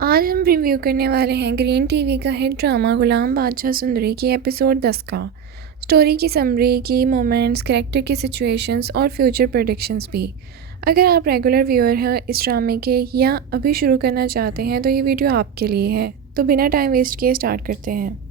आज हम रिव्यू करने वाले हैं ग्रीन टीवी का हिट ड्रामा गुलाम बादशाह सुंदरी की एपिसोड 10 का। स्टोरी की समरी, की मोमेंट्स, कैरेक्टर की सिचुएशंस और फ्यूचर प्रेडिक्शंस भी। अगर आप रेगुलर व्यूअर हैं इस ड्रामे के या अभी शुरू करना चाहते हैं तो ये वीडियो आपके लिए है। तो बिना टाइम वेस्ट किए स्टार्ट करते हैं।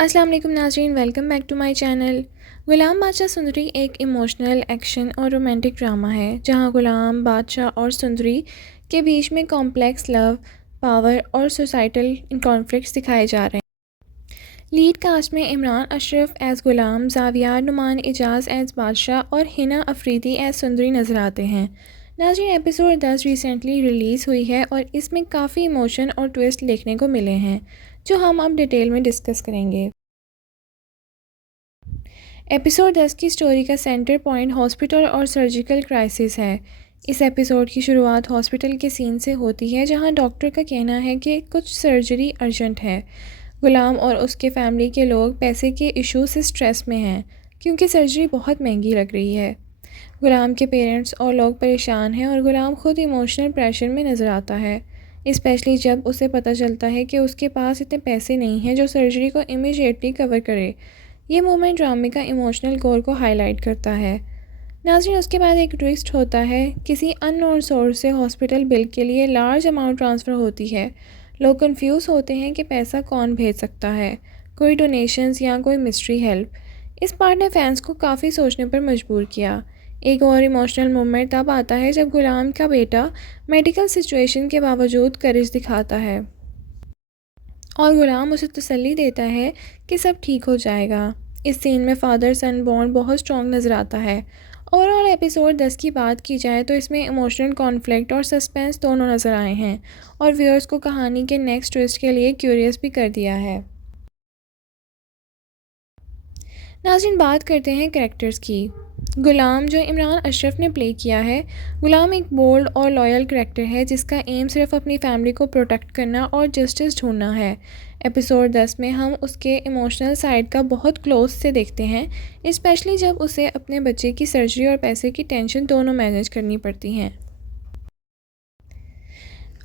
अस्सलाम वालेकुम नाज़रीन, welcome back to my channel. Ghulam Badshah Sundari एक इमोशनल, एक्शन और रोमांटिक ड्रामा है जहां गुलाम बादशाह और सुंदरी के बीच में कॉम्प्लेक्स लव, पावर और सोसाइटल कॉन्फ्लिक्ट्स दिखाए जा रहे हैं। लीड कास्ट में इमरान अशरफ एज़ गुलाम, जावियार नुमान एजाज एज़ बादशाह और हिना अफरीदी एज़ सुंदरी नज़र आते हैं। नाज़रीन, एपिसोड 10 रिसेंटली रिलीज़ हुई है और इसमें काफ़ी इमोशन और ट्विस्ट देखने को मिले हैं जो हम अब डिटेल में डिस्कस करेंगे। एपिसोड 10 की स्टोरी का सेंटर पॉइंट हॉस्पिटल और सर्जिकल क्राइसिस है। इस एपिसोड की शुरुआत हॉस्पिटल के सीन से होती है जहां डॉक्टर का कहना है कि कुछ सर्जरी अर्जेंट है। गुलाम और उसके फैमिली के लोग पैसे के इशू से स्ट्रेस में हैं क्योंकि सर्जरी बहुत महंगी लग रही है। गुलाम के पेरेंट्स और लोग परेशान हैं और गुलाम खुद इमोशनल प्रेशर में नज़र आता है, स्पेशली जब उसे पता चलता है कि उसके पास इतने पैसे नहीं हैं जो सर्जरी को इमीडिएटली कवर करे। ये मोमेंट ड्रामे का इमोशनल कोर को हाईलाइट करता है। नाज़रीन, उसके बाद एक ट्विस्ट होता है। किसी अननोन सोर्स से हॉस्पिटल बिल के लिए लार्ज अमाउंट ट्रांसफ़र होती है। लोग कंफ्यूज होते हैं कि पैसा कौन भेज सकता है, कोई डोनेशंस या कोई मिस्ट्री हेल्प। इस पार्ट ने फैंस को काफ़ी सोचने पर मजबूर किया। एक और इमोशनल मोमेंट तब आता है जब गुलाम का बेटा मेडिकल सिचुएशन के बावजूद करेज दिखाता है और गुलाम उसे तसल्ली देता है कि सब ठीक हो जाएगा। इस सीन में फादर सन बॉन्ड बहुत स्ट्रॉन्ग नज़र आता है। ओवरऑल एपिसोड 10 की बात की जाए तो इसमें इमोशनल कॉन्फ्लिक्ट और सस्पेंस दोनों नज़र आए हैं और व्यूअर्स को कहानी के नेक्स्ट ट्विस्ट के लिए क्यूरियस भी कर दिया है। नाज़रीन, बात करते हैं कैरेक्टर्स की। गुलाम, जो इमरान अशरफ ने प्ले किया है, गुलाम एक बोल्ड और लॉयल कैरेक्टर है जिसका एम सिर्फ अपनी फैमिली को प्रोटेक्ट करना और जस्टिस ढूंढना है। एपिसोड 10 में हम उसके इमोशनल साइड का बहुत क्लोज से देखते हैं, स्पेशली जब उसे अपने बच्चे की सर्जरी और पैसे की टेंशन दोनों मैनेज करनी पड़ती हैं।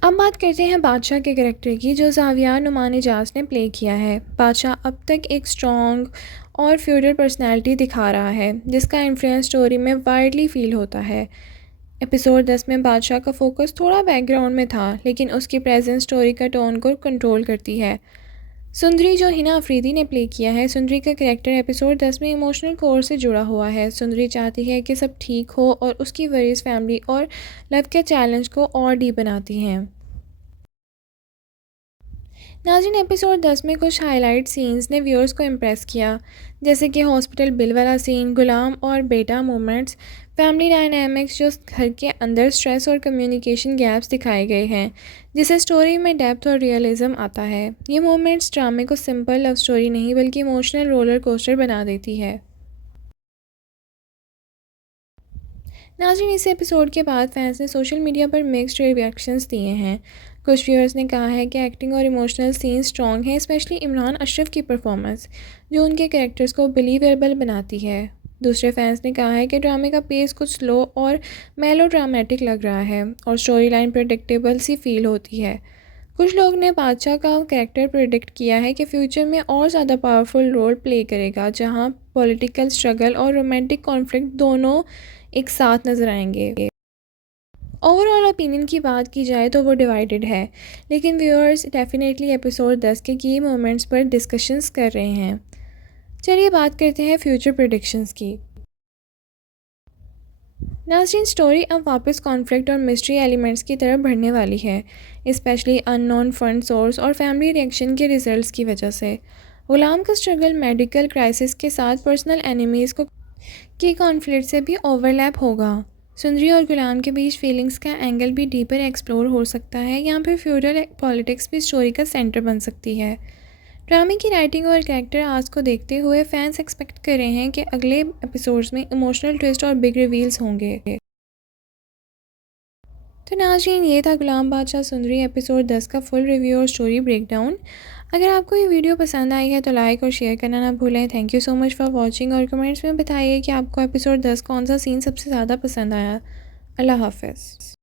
अब बात करते हैं बादशाह के कैरेक्टर की, जो जावियार नुमान एजाज ने प्ले किया है। बादशाह अब तक एक स्ट्रॉन्ग और फ्यूडल पर्सनैलिटी दिखा रहा है जिसका इन्फ्लुएंस स्टोरी में वाइडली फील होता है। एपिसोड 10 में बादशाह का फोकस थोड़ा बैकग्राउंड में था, लेकिन उसकी प्रेजेंस स्टोरी का टोन को कंट्रोल करती है। सुंदरी, जो हिना अफरीदी ने प्ले किया है, सुंदरी का कैरेक्टर एपिसोड 10 में इमोशनल कोर से जुड़ा हुआ है। सुंदरी चाहती है कि सब ठीक हो और उसकी वरीज फैमिली और लव के चैलेंज को और डीप बनाती हैं। नाज़रीन, एपिसोड 10 में कुछ हाईलाइट सीन्स ने व्यूअर्स को इम्प्रेस किया, जैसे कि हॉस्पिटल बिल वाला सीन, गुलाम और बेटा मोमेंट्स, फैमिली डायनामिक्स, जो घर के अंदर स्ट्रेस और कम्युनिकेशन गैप्स दिखाए गए हैं जिससे स्टोरी में डेप्थ और रियलिज्म आता है। ये मोमेंट्स ड्रामे को सिंपल लव स्टोरी नहीं बल्कि इमोशनल रोलर कोस्टर बना देती है। नाज़रीन, इस एपिसोड के बाद फैंस ने सोशल मीडिया पर मिक्स्ड रिएक्शंस दिए हैं। कुछ व्यूअर्स ने कहा है कि एक्टिंग और इमोशनल सीन स्ट्रॉन्ग है, स्पेशली इमरान अशरफ की परफॉर्मेंस जो उनके कैरेक्टर्स को बिलीवेबल बनाती है। दूसरे फैंस ने कहा है कि ड्रामे का पेस कुछ स्लो और मेलो ड्रामेटिक लग रहा है और स्टोरी लाइन प्रेडिक्टेबल सी फील होती है। कुछ लोग ने बादशाह का कैरेक्टर प्रेडिक्ट किया है कि फ्यूचर में और ज़्यादा पावरफुल रोल प्ले करेगा, जहां पॉलिटिकल स्ट्रगल और रोमांटिक कॉन्फ्लिक्ट दोनों एक साथ नज़र आएंगे। ओवरऑल ओपिनियन की बात की जाए तो वो डिवाइडेड है, लेकिन व्यूअर्स डेफिनेटली एपिसोड 10 के की मोमेंट्स पर डिस्कशंस कर रहे हैं। चलिए बात करते हैं फ्यूचर प्रेडिक्शंस की। नाज़रीन, स्टोरी अब वापस कॉन्फ्लिक्ट और मिस्ट्री एलिमेंट्स की तरफ बढ़ने वाली है, स्पेशली अननोन फंड सोर्स और फैमिली रिएक्शन के रिजल्ट्स की वजह से। गुलाम का स्ट्रगल मेडिकल क्राइसिस के साथ पर्सनल एनिमीज़ को की कॉन्फ्लिक्ट से भी ओवरलैप होगा। सुंदरी और गुलाम के बीच फीलिंग्स का एंगल भी डीपर एक्सप्लोर हो सकता है। यहाँ पर फ्यूडल पॉलिटिक्स भी स्टोरी का सेंटर बन सकती है। ड्रामे की राइटिंग और कैरेक्टर आर्क्स को देखते हुए फैंस एक्सपेक्ट कर रहे हैं कि अगले एपिसोड्स में इमोशनल ट्विस्ट और बिग रिवील्स होंगे। तो नाज़रीन, ये था गुलाम बादशाह सुंदरी एपिसोड 10 का फुल रिव्यू और स्टोरी ब्रेकडाउन। अगर आपको ये वीडियो पसंद आई है तो लाइक और शेयर करना ना भूलें। Thank you so much for watching और कमेंट्स में बताइए कि आपको एपिसोड 10 कौन सा सीन सबसे ज़्यादा पसंद आया। अल्लाह हाफ़िज़।